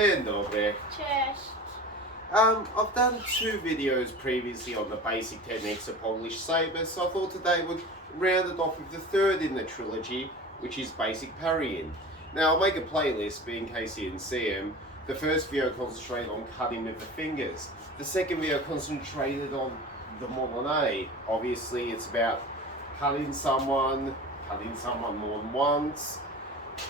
Dzień dobry. Cześć. I've done 2 videos previously on the basic techniques of Polish Saber, so I thought today would round it off with the 3rd in the trilogy, which is basic parrying. Now I'll make a playlist, but in case you didn't see them, the first video concentrated on cutting with the fingers. The second video concentrated on the Molyneux. Obviously it's about cutting someone more than once.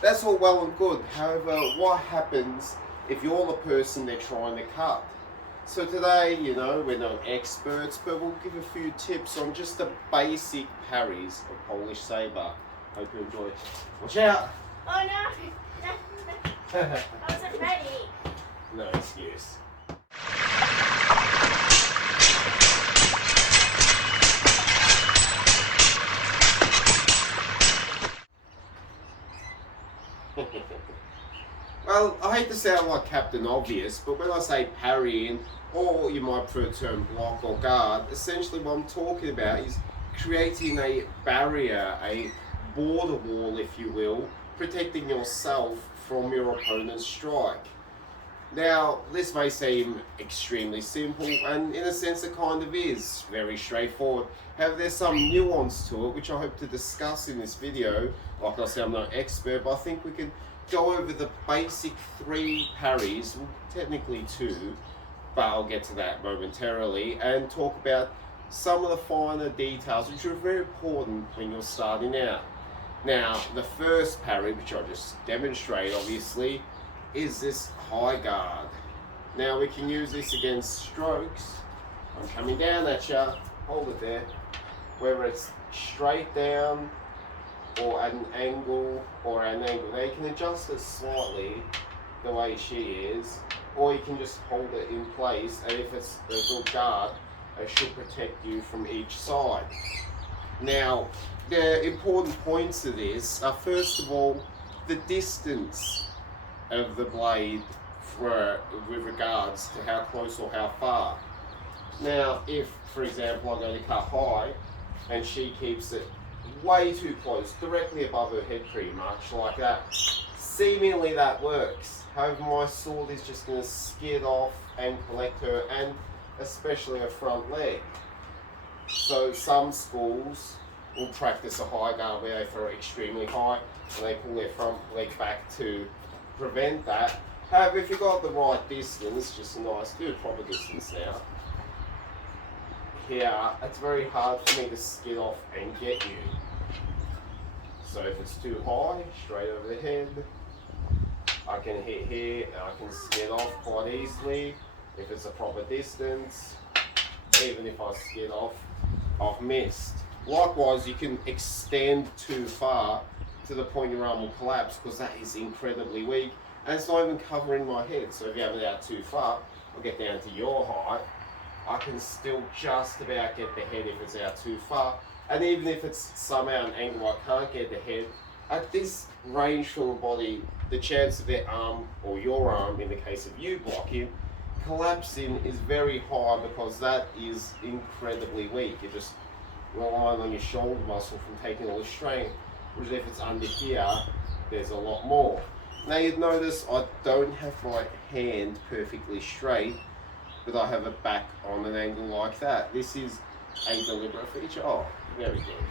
That's all well and good. However, what happens if you're the person they're trying to cut? So today, you know, we're not experts, but we'll give a few tips on just the basic parries of Polish Saber. Hope you enjoy. Watch out! Oh no! I wasn't ready. No excuse. Well, I hate to sound like Captain Obvious, but when I say parrying, or you might prefer the term block or guard, essentially what I'm talking about is creating a barrier, a border wall, if you will, protecting yourself from your opponent's strike. Now, this may seem extremely simple, and in a sense it kind of is, very straightforward. However, there's some nuance to it, which I hope to discuss in this video. Like I said, I'm no expert, but I think we can go over the basic 3 parries, well, technically 2, but I'll get to that momentarily, and talk about some of the finer details which are very important when you're starting out. Now, the first parry, which I just demonstrate obviously, is this high guard. Now we can use this against strokes. I'm coming down at you, hold it there, whether it's straight down or at an angle or at an angle. Now you can adjust it slightly the way she is, or you can just hold it in place, and if it's a good guard, it should protect you from each side. Now, the important points of this are, first of all, the distance of the blade with regards to how close or how far. Now, if, for example, I'm going to cut high, and she keeps it way too close, directly above her head pretty much, like that, seemingly that works. However, my sword is just going to skid off and collect her, and especially her front leg. So some schools will practice a high guard where they throw it extremely high and they pull their front leg back to prevent that. However, if you've got the right distance, just a nice, do a proper distance now. Here, it's very hard for me to skid off and get you. So if it's too high, straight over the head, I can hit here and I can skid off quite easily. If it's a proper distance, even if I skid off, I've missed. Likewise, you can extend too far to the point your arm will collapse, because that is incredibly weak, and it's not even covering my head. So if you have it out too far, I'll get down to your height, I can still just about get the head if it's out too far. And even if it's somehow an angle I can't get the head, at this range from the body, the chance of their arm, or your arm in the case of you blocking, collapsing is very high, because that is incredibly weak. You're just relying on your shoulder muscle from taking all the strength, whereas if it's under here, there's a lot more. Now you'd notice I don't have my hand perfectly straight, but I have it back on an angle like that. This is a deliberate feature. Oh, very good.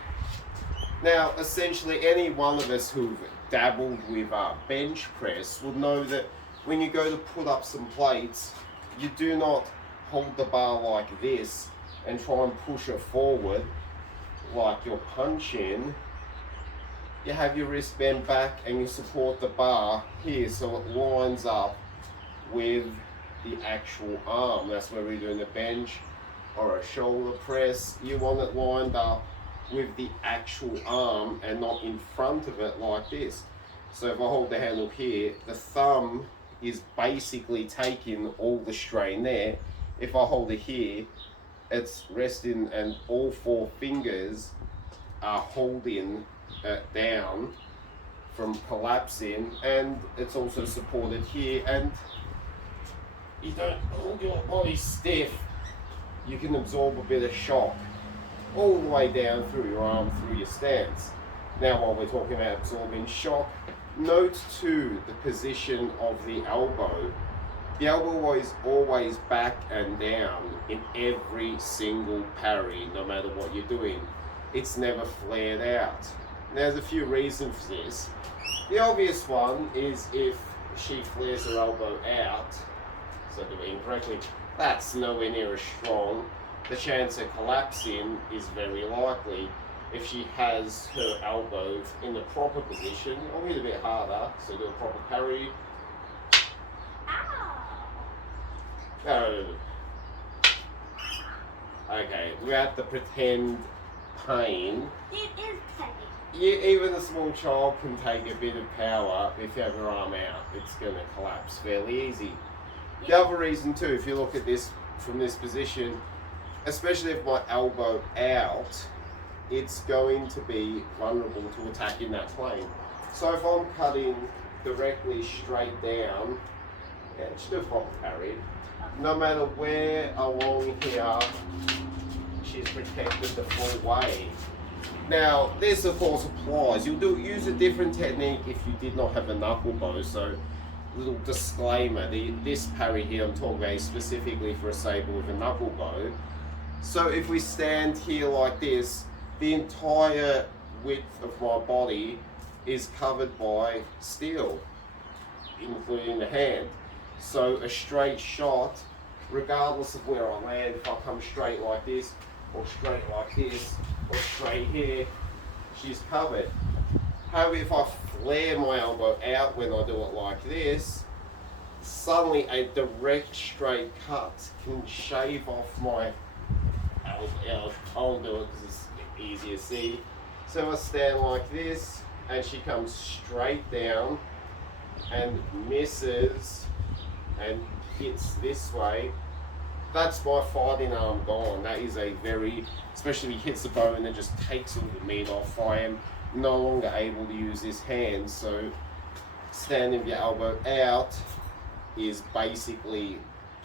Now, essentially, any one of us who've dabbled with bench press would know that when you go to put up some plates, you do not hold the bar like this and try and push it forward like you're punching. You have your wrist bent back and you support the bar here so it lines up with the actual arm. That's where we're doing a bench or a shoulder press. You want it lined up with the actual arm and not in front of it like this. So if I hold the handle here, the thumb is basically taking all the strain there. If I hold it here, it's resting and all 4 fingers are holding it down from collapsing, and it's also supported here, and you don't hold your body stiff. You can absorb a bit of shock all the way down through your arm, through your stance. Now, while we're talking about absorbing shock, note too the position of the elbow. The elbow is always back and down in every single parry, no matter what you're doing. It's never flared out. There's a few reasons for this. The obvious one is if she flares her elbow out, so doing incorrectly, that's nowhere near as strong. The chance of collapsing is very likely. If she has her elbow in the proper position, I'll hit a bit harder, so do a proper parry. No. Okay, without the pretend pain. It is pain. Even a small child can take a bit of power. If you have her arm out, it's going to collapse fairly easy. The other reason too, if you look at this from this position, especially if my elbow out, it's going to be vulnerable to attack in that plane. So if I'm cutting directly straight down, just do a proper parry. No matter where along here, she's protected the full way. Now, this of course applies. You'll use a different technique if you did not have a knuckle bow. So, little disclaimer: this parry here I'm talking about is specifically for a saber with a knuckle bow. So, if we stand here like this, the entire width of my body is covered by steel, including the hand. So a straight shot, regardless of where I land, if I come straight like this, or straight like this, or straight here, she's covered. However, if I flare my elbow out when I do it like this, suddenly a direct straight cut can shave off my elbow. I'll do it because it's easier to see. So I stand like this, and she comes straight down and misses and hits this way. That's my fighting arm gone. That is a very, especially if he hits the bow and then just takes all the meat off, I am no longer able to use this hand. So standing your elbow out is basically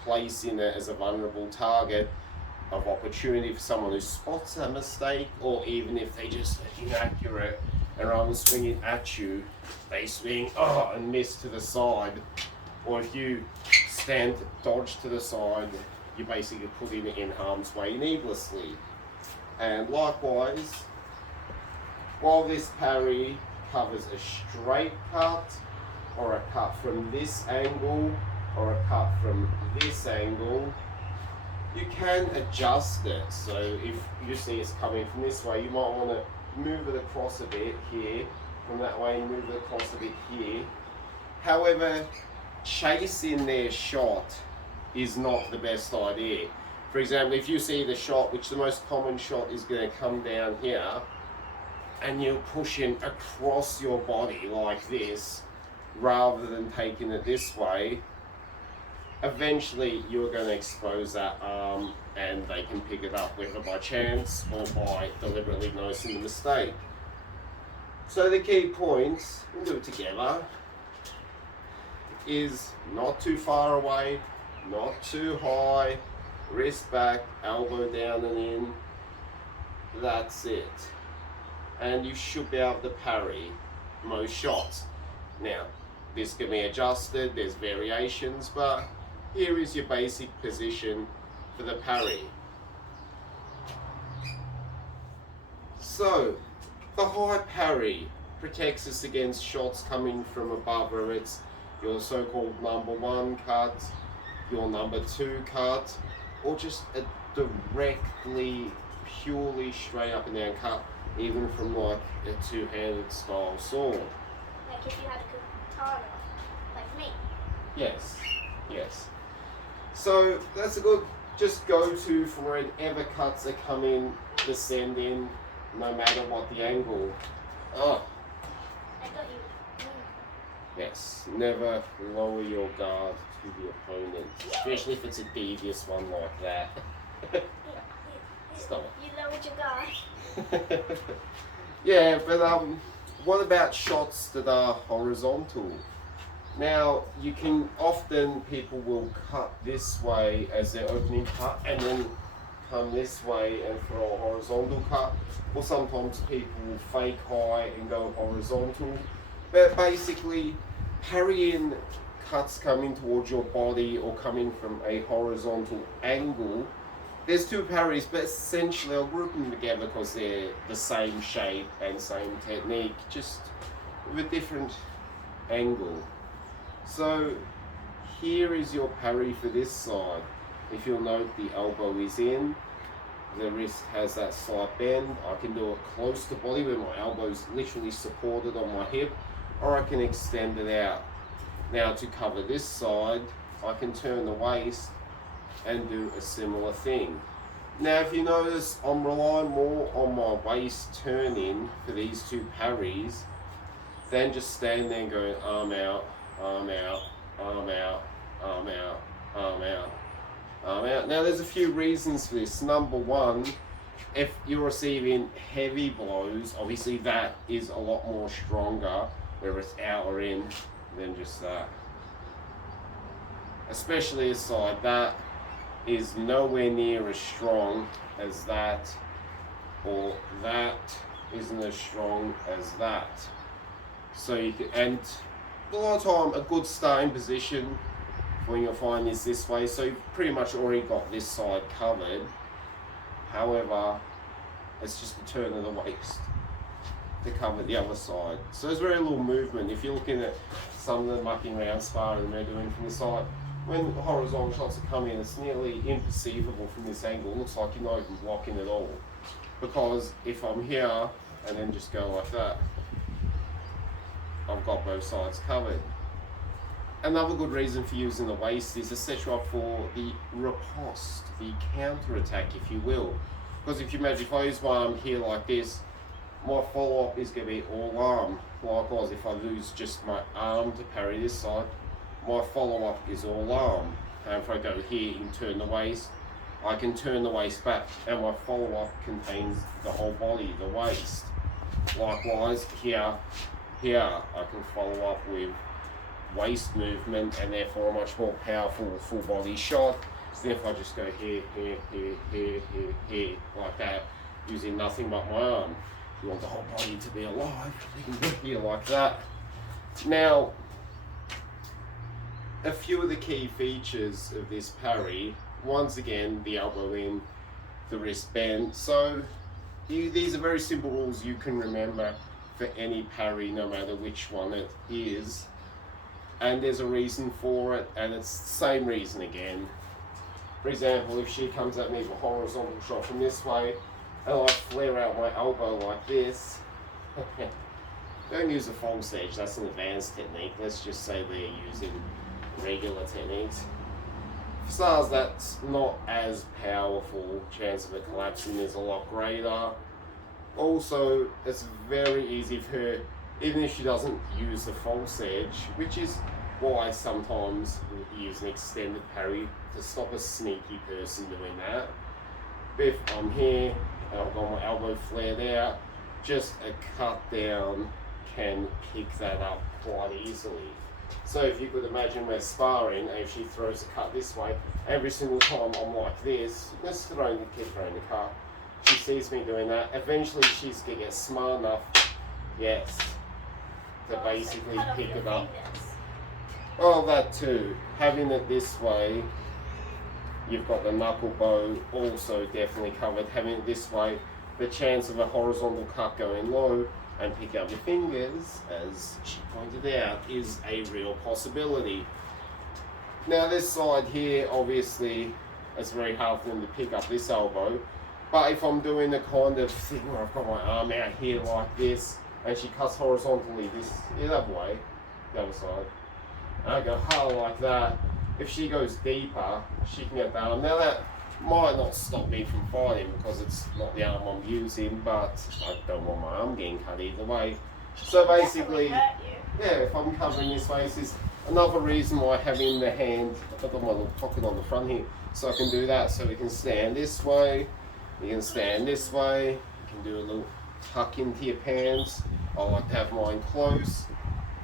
placing it as a vulnerable target of opportunity for someone who spots a mistake, or even if they just are inaccurate and rather than swinging at you, they swing and miss to the side. Or if you stand dodge to the side, you're basically putting it in harm's way needlessly. And likewise, while this parry covers a straight cut, or a cut from this angle, or a cut from this angle, you can adjust it. So if you see it's coming from this way, you might want to move it across a bit here, from that way, and move it across a bit here. However, chasing their shot is not the best idea. For example, if you see the shot, which the most common shot is going to come down here, and you're pushing across your body like this, rather than taking it this way, eventually you're going to expose that arm and they can pick it up, whether by chance or by deliberately noticing the mistake. So the key points, we'll do it together, is not too far away, not too high, wrist back, elbow down and in. That's it. And you should be able to parry most shots. Now, this can be adjusted, there's variations, but here is your basic position for the parry. So, the high parry protects us against shots coming from above, whether it's your so-called number one cut, your number two cut, or just a directly, purely straight up and down cut, even from like a two-handed style sword. Like if you had a katana, like me. Yes, yes. So that's a good just go-to for whenever cuts are coming, descending, no matter what the angle. Oh. I thought you. Yes, never lower your guard to the opponent, especially if it's a devious one like that. Stop it. You lowered your guard. Yeah, but what about shots that are horizontal? Now, you can often, people will cut this way as their opening cut and then come this way and throw a horizontal cut, or sometimes people will fake high and go horizontal. But basically, parrying cuts coming towards your body or coming from a horizontal angle, there's two parries, but essentially I'll group them together because they're the same shape and same technique, just with a different angle. So here is your parry for this side. If you'll note, the elbow is in, the wrist has that slight bend. I can do it close to body where my elbow's literally supported on my hip, or I can extend it out. Now to cover this side, I can turn the waist and do a similar thing. Now if you notice, I'm relying more on my waist turning for these two parries than just standing there and going arm out, arm out, arm out, arm out, arm out, arm out. Now there's a few reasons for this. Number one, if you're receiving heavy blows, obviously that is a lot more stronger, whether it's out or in, than just that. Especially a side that is nowhere near as strong as that, or that isn't as strong as that. So you can, and a lot of time a good starting position when you'll find is this way, so you've pretty much already got this side covered. However, it's just a turn of the waist to cover the other side. So there's very little movement. If you're looking at some of the mucking around sparring they're doing from the side, when horizontal shots are coming in, it's nearly imperceivable from this angle. It looks like you're not even blocking at all. Because if I'm here and then just go like that, I've got both sides covered. Another good reason for using the waist is to set you up for the riposte, the counter attack, if you will. Because if you imagine, if I use my arm here like this, my follow-up is going to be all arm. Likewise, if I lose just my arm to parry this side, my follow-up is all arm. And if I go here and turn the waist, I can turn the waist back, and my follow-up contains the whole body, the waist. Likewise, here I can follow up with waist movement, and therefore a much more powerful full body shot. So if I just go here, like that, using nothing but my arm. You want the whole body to be alive, you can go here like that. Now, a few of the key features of this parry, once again, the elbow in, the wrist bend. So these are very simple rules you can remember for any parry, no matter which one it is. And there's a reason for it, and it's the same reason again. For example, if she comes at me with a horizontal shot from this way, and I flare out my elbow like this, don't use a false edge, that's an advanced technique. Let's just say they're using regular techniques. For stars, that's not as powerful. Chance of it collapsing is a lot greater. Also, it's very easy for her, even if she doesn't use the false edge, which is why sometimes we use an extended parry to stop a sneaky person doing that. But if I'm here and I've got my elbow flared out, just a cut down can pick that up quite easily. So if you could imagine we're sparring, and if she throws a cut this way, every single time I'm like this, just keep throwing the cut. She sees me doing that, eventually she's going to get smart enough, yes, to basically pick it up. Well, that too. Having it this way, you've got the knuckle bow also definitely covered. Having it this way, the chance of a horizontal cut going low and pick up your fingers, as she pointed out, is a real possibility. Now this side here, obviously, it's very hard for them to pick up this elbow. But if I'm doing the kind of thing where I've got my arm out here like this, and she cuts horizontally the other way, the other side, and I go hard like that, if she goes deeper, she can get the arm. Now that might not stop me from fighting because it's not the arm I'm using, but I don't want my arm getting cut either way. So basically, yeah, if I'm covering this face is another reason why having the hand, I've got my little pocket on the front here, so I can do that. So we can stand this way, you can stand this way, you can do a little tuck into your pants. I like to have mine close.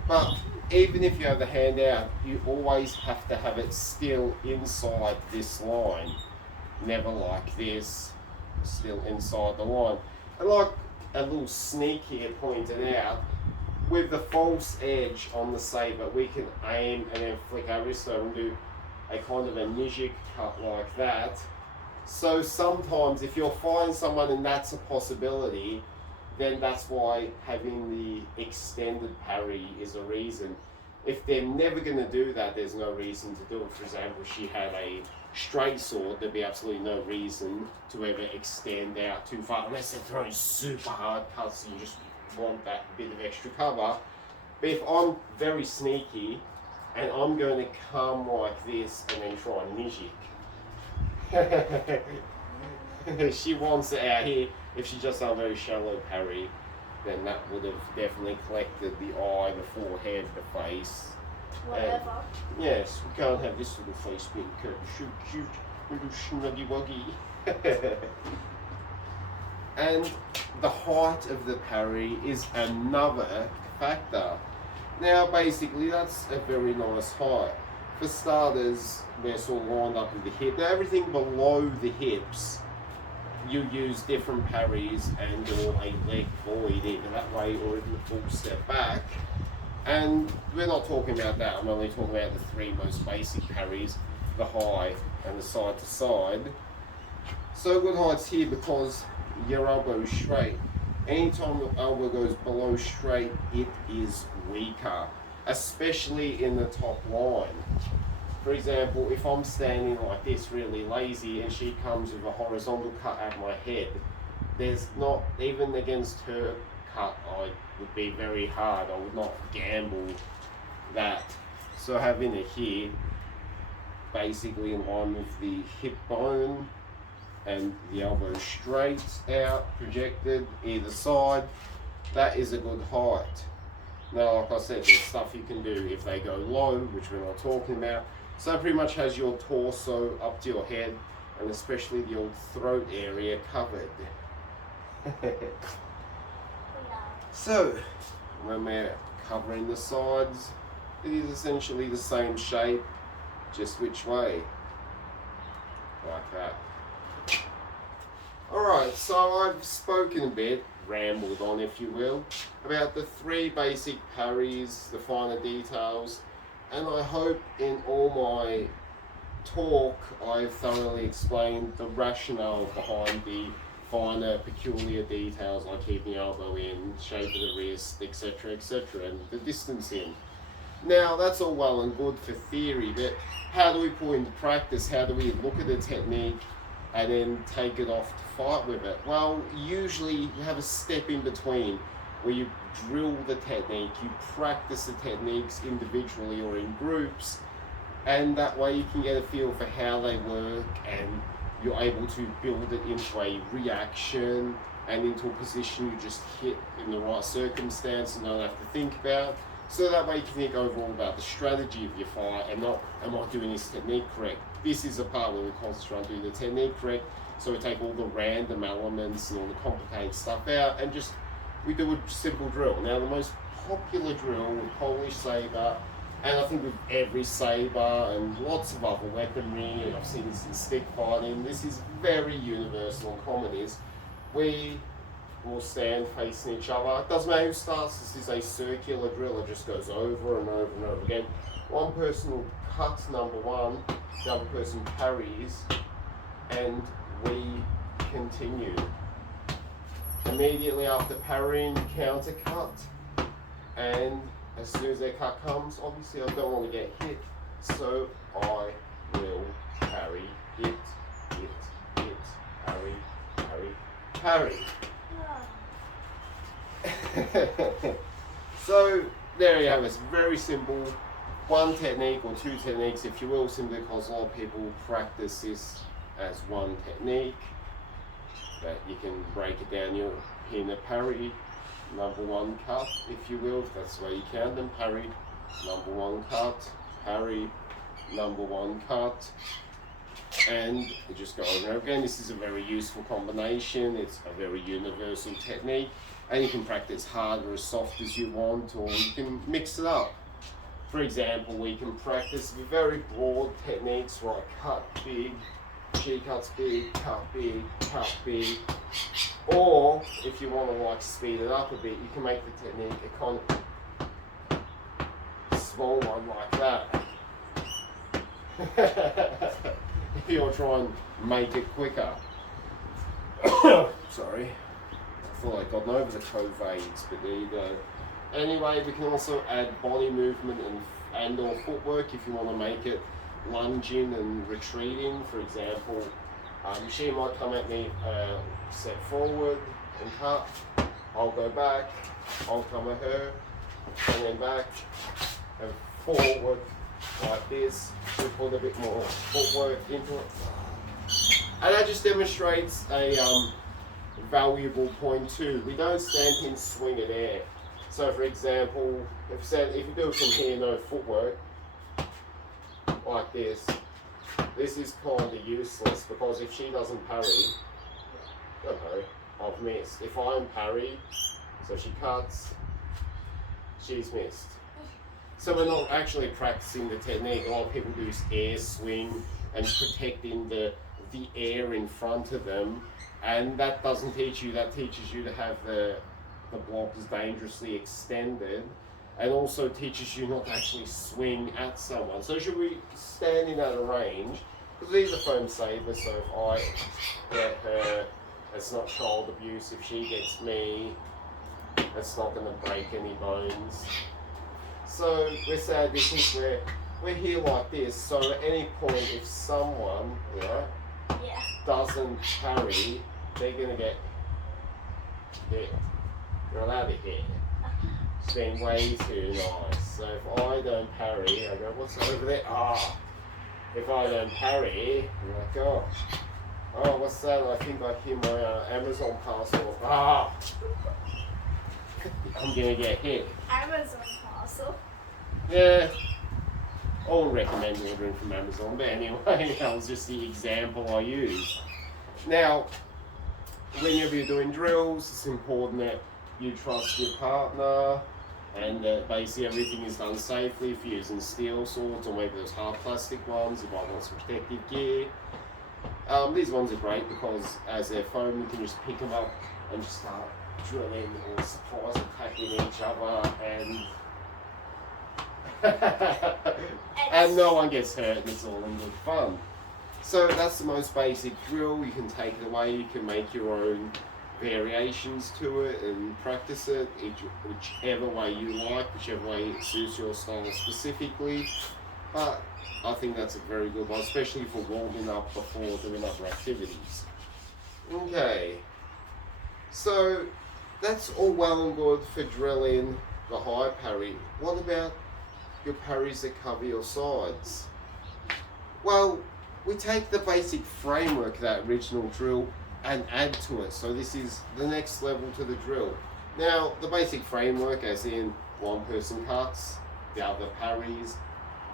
But even if you have the hand out, you always have to have it still inside this line. Never like this, still inside the line. And like a little sneak here pointed out, with the false edge on the saber, we can aim and then flick our wrist over and do a kind of a nijic cut like that. So sometimes if you're fighting someone and that's a possibility, then that's why having the extended parry is a reason. If they're never going to do that, there's no reason to do it. For example, she had a straight sword, there'd be absolutely no reason to ever extend out too far, unless they're throwing super hard cuts and you just want that bit of extra cover. But if I'm very sneaky and I'm going to come like this and then try nijic, she wants it out here. If she just done a very shallow parry, then that would have definitely collected the eye, the forehead, the face. Whatever. And yes, we can't have this little face being cut. Cute, little snuggy wuggy. And the height of the parry is another factor. Now, basically, that's a very nice height. For starters, they're sort of lined up with the hip. Now, everything below the hips, you use different parries and or a leg void either that way or even a full step back. And we're not talking about that, I'm only talking about the three most basic parries, the high and the side to side. So good height's here because your elbow is straight. Anytime the elbow goes below straight, it is weaker, especially in the top line. For example, if I'm standing like this really lazy and she comes with a horizontal cut at my head, there's not, even against her cut, I would be very hard. I would not gamble that. So having it here, basically in line with the hip bone and the elbow straight out, projected either side, that is a good height. Now, like I said, there's stuff you can do if they go low, which we're not talking about. So it pretty much has your torso up to your head, and especially the old throat area covered. So, when we're covering the sides, it is essentially the same shape, just which way? Like that. Alright, so I've spoken a bit, rambled on if you will, about the three basic parries, the finer details, and I hope in all my talk I've thoroughly explained the rationale behind the finer, peculiar details like keeping the elbow in, shape of the wrist, etc., etc., and the distance in. Now, that's all well and good for theory, but how do we put into practice? How do we look at the technique and then take it off to fight with it? Well, usually you have a step in between where you drill the technique, you practice the techniques individually or in groups, and that way you can get a feel for how they work and you're able to build it into a reaction and into a position you just hit in the right circumstance and don't have to think about. So that way you can think overall about the strategy of your fight and not, am I doing this technique correct? This is the part where we concentrate on doing the technique correct. So we take all the random elements and all the complicated stuff out and just, we do a simple drill. Now the most popular drill with Polish Saber, and I think with every saber and lots of other weaponry, and I've seen this in stick fighting, this is very universal and common, is we will stand facing each other. It doesn't matter who starts, this is a circular drill, it just goes over and over and over again. One person will cut number one, the other person parries, and we continue. Immediately after parrying, counter cut, and as soon as their cut comes, obviously I don't want to get hit, so I will parry, hit, parry, parry. So there you have it. It's very simple. One technique or two techniques, if you will, simply because a lot of people practice this as one technique. But you can break it down. You'll pin a parry, number one cut, if you will, if that's the way you count them. Parry, number one cut, parry, number one cut, and you just go over and over again. This is a very useful combination. It's a very universal technique, and you can practice hard or as soft as you want, or you can mix it up. For example, we can practice very broad techniques where I cut big, she cuts big, cut big, cut big. Or if you want to like speed it up a bit, you can make the technique a kind of small one like that. If you're trying to make it quicker. Sorry. I thought I'd gotten over the COVID, but there you go. Anyway, we can also add body movement and or footwork if you want to make it lunging and retreating. For example, she might come at me, step forward and cut. I'll go back, I'll come at her, and then back, and forward like this. We put a bit more footwork into it. And that just demonstrates a valuable point too. We don't stand here and swing it air. So for example, if you do it from here, no footwork, like this is kind of useless because if she doesn't parry, I don't know, I've missed. If I'm parry, so she cuts, she's missed. So we're not actually practicing the technique. A lot of people do air swing and protecting the air in front of them, and that doesn't teach you. That teaches you to have the block is dangerously extended, and also teaches you not to actually swing at someone. So should we standing at a range, because these are foam sabers, so if I get her, it's not child abuse. If she gets me, it's not going to break any bones. So we're saying this is where we're here like this, so at any point if someone, doesn't parry, they're going to get hit. You're allowed to hit. It's been way too nice. So if I don't parry, I go, what's over there? If I don't parry, I'm like, oh, what's that? I think I hear my Amazon parcel. I'm going to get hit. Amazon parcel? Yeah. I wouldn't recommend ordering from Amazon, but anyway, that was just the example I used. Now, whenever you're doing drills, it's important that you trust your partner and that basically everything is done safely. If you're using steel swords or maybe those hard plastic ones, you might want some protective gear. These ones are great because as they're foam, you can just pick them up and just start drilling or surprise attacking each other, and no one gets hurt, and it's all in good fun. So that's the most basic drill. You can take it away, you can make your own variations to it and practice it whichever way you like, whichever way suits your style specifically. But I think that's a very good one, especially for warming up before doing other activities. Okay, so that's all well and good for drilling the high parry. What about your parries that cover your sides? Well, we take the basic framework of that original drill and add to it. So this is the next level to the drill. Now, the basic framework, as in one person cuts, the other parries,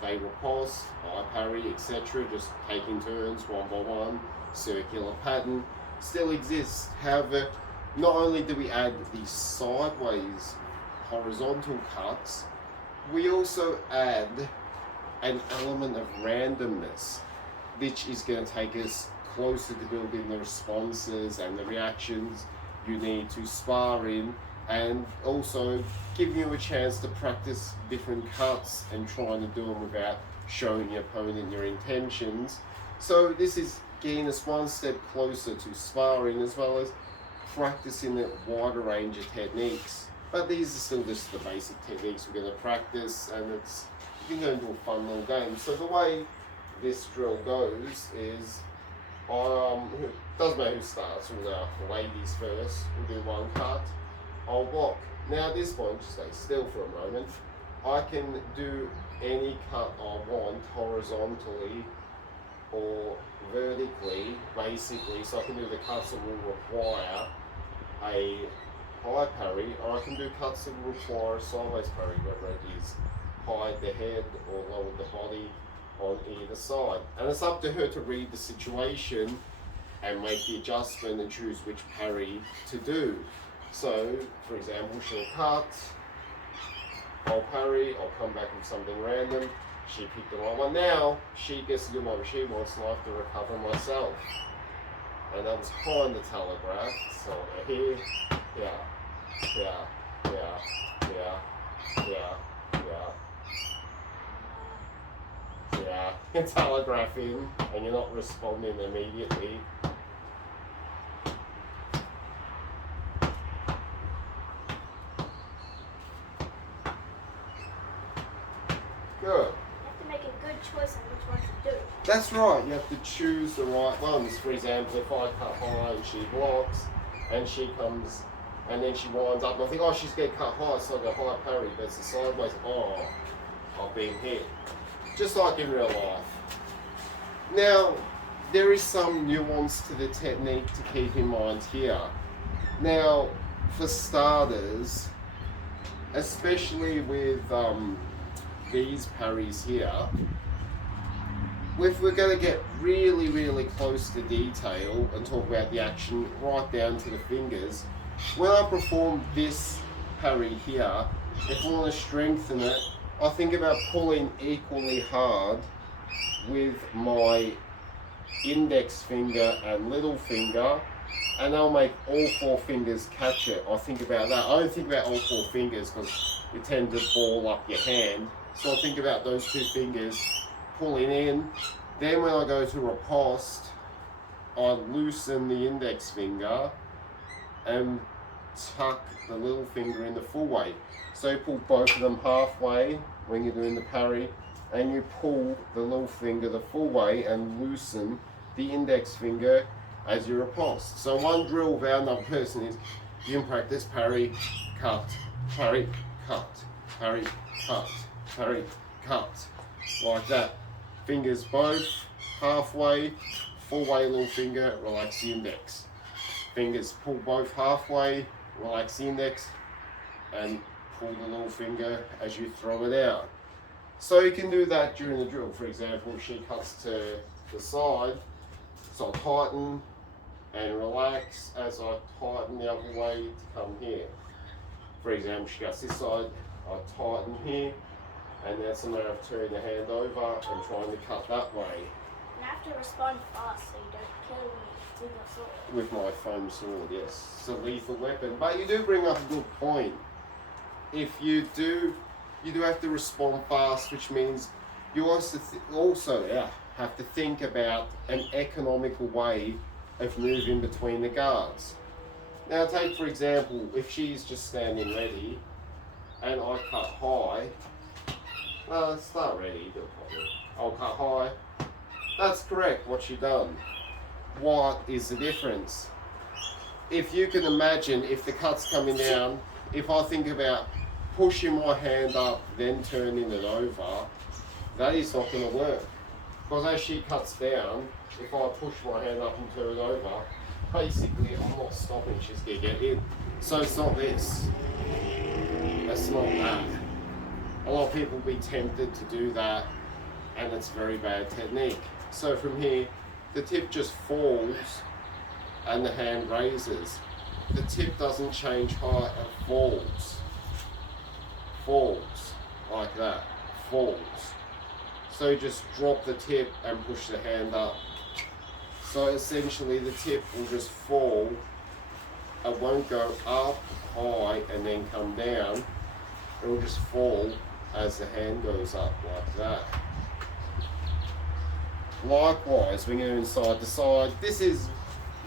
they riposte, I parry, etc. Just taking turns one by one, circular pattern, still exists. However, not only do we add these sideways horizontal cuts, we also add an element of randomness, which is going to take us closer to building the responses and the reactions you need to spar in, and also giving you a chance to practice different cuts and trying to do them without showing your opponent your intentions. So this is getting us one step closer to sparring, as well as practicing a wider range of techniques. But these are still just the basic techniques we're going to practice, and you can go into a fun little game. So the way this drill goes is, doesn't matter who starts, we'll go for ladies first. We'll do one cut, I'll block. Now at this point, just stay still for a moment. I can do any cut I want, horizontally or vertically, basically. So I can do the cuts that will require a high parry, or I can do cuts that will require a sideways parry, whether it is hide the head or lower the body on either side. And it's up to her to read the situation and make the adjustment and choose which parry to do. So, for example, she'll cut, I'll parry, I'll come back with something random, she picked the right one. Now, she gets to do whatever she wants, and I have to recover myself. And that was kind of telegraphed, so I'll go here, telegraph in and you're not responding immediately. Good. You have to make a good choice on which one to do. That's right, you have to choose the right ones. For example, if I cut high and she blocks, and she comes, and then she winds up, and I think, oh, she's getting cut high, so I go high parry, but it's the sideways, oh, I've been hit. Just like in real life. Now, there is some nuance to the technique to keep in mind here. Now, for starters, especially with these parries here, if we're going to get really, really close to detail and talk about the action right down to the fingers, when I perform this parry here, if I want to strengthen it, I think about pulling equally hard with my index finger and little finger, and I'll make all four fingers catch it. I think about that. I don't think about all four fingers because you tend to ball up your hand. So I think about those two fingers pulling in. Then when I go to riposte, I loosen the index finger and tuck the little finger in the full way. So you pull both of them halfway when you're doing the parry, and you pull the little finger the full way and loosen the index finger as you riposte. So one drill without another person is you can practice parry, cut, parry, cut, parry, cut, parry, cut, like that. Fingers both halfway, full way little finger, relax the index. Fingers pull both halfway, relax the index, and pull the little finger as you throw it out. So you can do that during the drill. For example, if she cuts to the side, so I tighten and relax as I tighten the other way to come here. For example, she cuts this side, I tighten here, and that's a matter of turning the hand over and trying to cut that way. And I have to respond fast so you don't kill me with your sword. With my foam sword, yes. It's a lethal weapon. But you do bring up a good point. If you do have to respond fast, which means you also have to think about an economical way of moving between the guards. Now take for example, if she's just standing ready and I cut high, well, let's start ready, I'll cut high. That's correct, what she done. What is the difference? If you can imagine, if the cut's coming down, if I think about pushing my hand up, then turning it over, that is not going to work. Because as she cuts down, if I push my hand up and turn it over, basically I'm not stopping, she's going to get in. So it's not this. It's not that. A lot of people will be tempted to do that, and it's very bad technique. So from here, the tip just falls and the hand raises. The tip doesn't change height, it falls. Falls, like that, falls. So you just drop the tip and push the hand up. So essentially the tip will just fall. It won't go up high and then come down. It will just fall as the hand goes up like that. Likewise, when you're inside the side, this is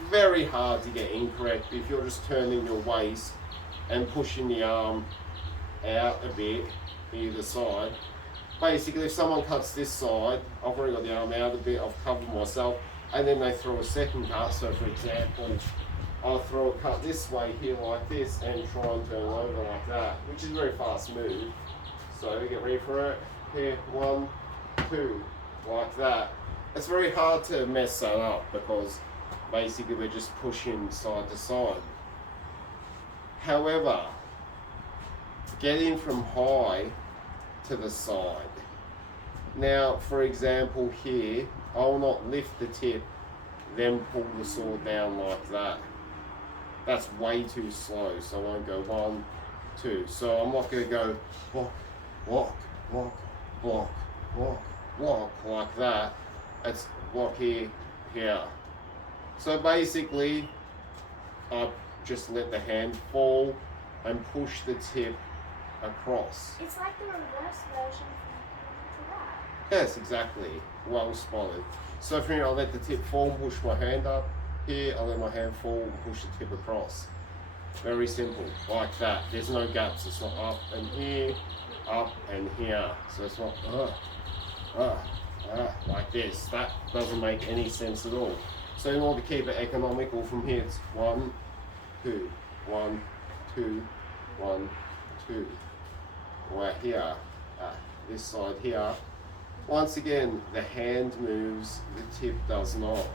very hard to get incorrect if you're just turning your waist and pushing the arm out a bit either side. Basically, if someone cuts this side, I've already got the arm out a bit, I've covered myself, and then they throw a second cut. So for example, I'll throw a cut this way here like this and try and turn it over like that, which is a very fast move. So we get ready for it. Here, 1, 2, like that. It's very hard to mess that up because basically we're just pushing side to side. However, getting from high to the side. Now, for example here, I will not lift the tip, then pull the sword down like that. That's way too slow, so I won't go 1, 2. So I'm not going to go block, block, block, block, block, block like that. It's block here, here. So basically, I just let the hand fall and push the tip across. It's like the reverse version to that. Yes, exactly. Well spotted. So from here, I'll let the tip fall, push my hand up. Here, I'll let my hand fall and push the tip across. Very simple, like that. There's no gaps. It's not up and here, up and here. So it's not like this. That doesn't make any sense at all. So in order to keep it economical, from here it's 1, 2, 1, 2, 1, 2. Right here, this side here. Once again, the hand moves, the tip does not.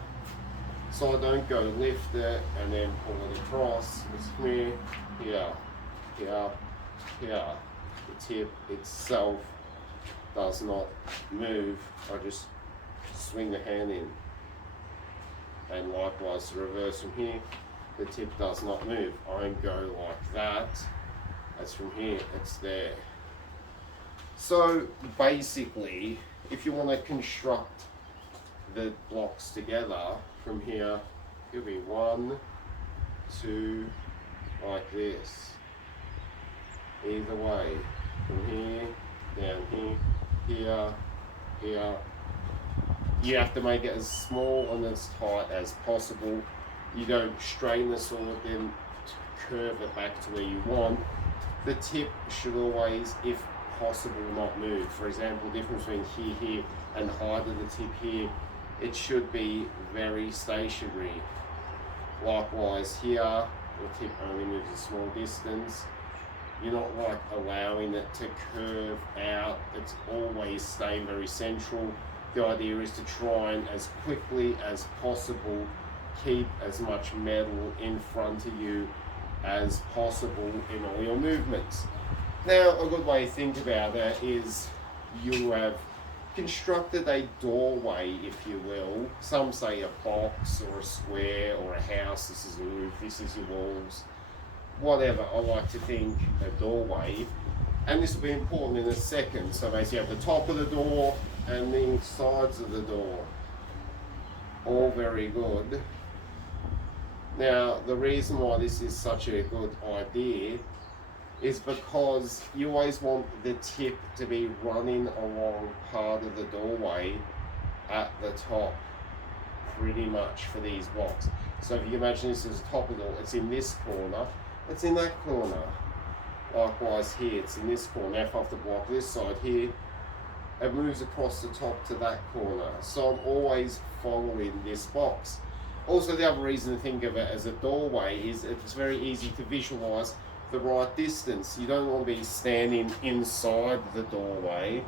So I don't go lift it and then pull it across. It's here, here, here, here. The tip itself does not move. I just swing the hand in. And likewise, the reverse from here, the tip does not move. I go like that. As from here, it's there. So basically, if you want to construct the blocks together from here, it'll be 1, 2, like this. Either way, from here, down here, here, here. You have to make it as small and as tight as possible. You don't strain the sword, then curve it back to where you want. The tip should always, if possible, not move. For example, the difference between here and the height of the tip here, it should be very stationary. Likewise here, the tip only moves a small distance. You're not like allowing it to curve out. It's always staying very central. The idea is to try and as quickly as possible keep as much metal in front of you as possible in all your movements. Now, a good way to think about that is you have constructed a doorway, if you will. Some say a box or a square or a house. This is the roof, this is your walls. Whatever, I like to think a doorway. And this will be important in a second. So basically you have the top of the door and the sides of the door. All very good. Now, the reason why this is such a good idea is because you always want the tip to be running along part of the doorway at the top, pretty much, for these blocks. So if you imagine this as the top of the door, it's in this corner, it's in that corner. Likewise here, it's in this corner. If I have to block this side here, it moves across the top to that corner. So I'm always following this box. Also, the other reason to think of it as a doorway is it's very easy to visualize the right distance. You don't want to be standing inside the doorway.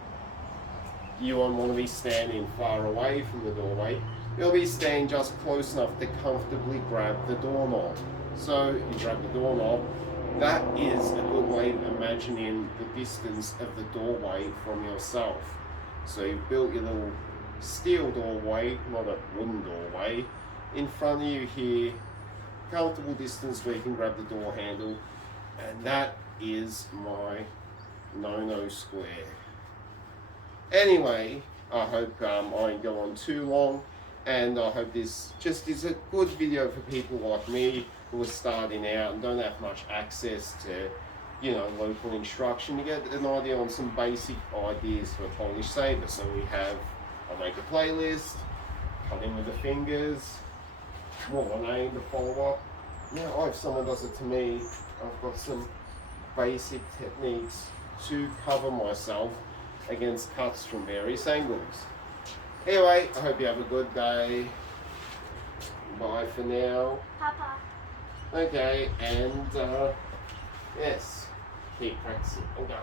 You won't want to be standing far away from the doorway. You'll be standing just close enough to comfortably grab the doorknob. So you grab the doorknob. That is a good way of imagining the distance of the doorway from yourself. So you've built your little steel doorway, not a wooden doorway, in front of you here, comfortable distance where you can grab the door handle, and that is my no-no square. Anyway, I hope I didn't go on too long, and I hope this just is a good video for people like me who are starting out and don't have much access to, you know, local instruction. You get an idea on some basic ideas for a Polish saber. So we have, I'll make a playlist, cutting with the fingers, what I name to follow up. Now, if someone does it to me, I've got some basic techniques to cover myself against cuts from various angles. Anyway, I hope you have a good day. Bye for now. Papa. Okay, and yes, keep practicing. Okay.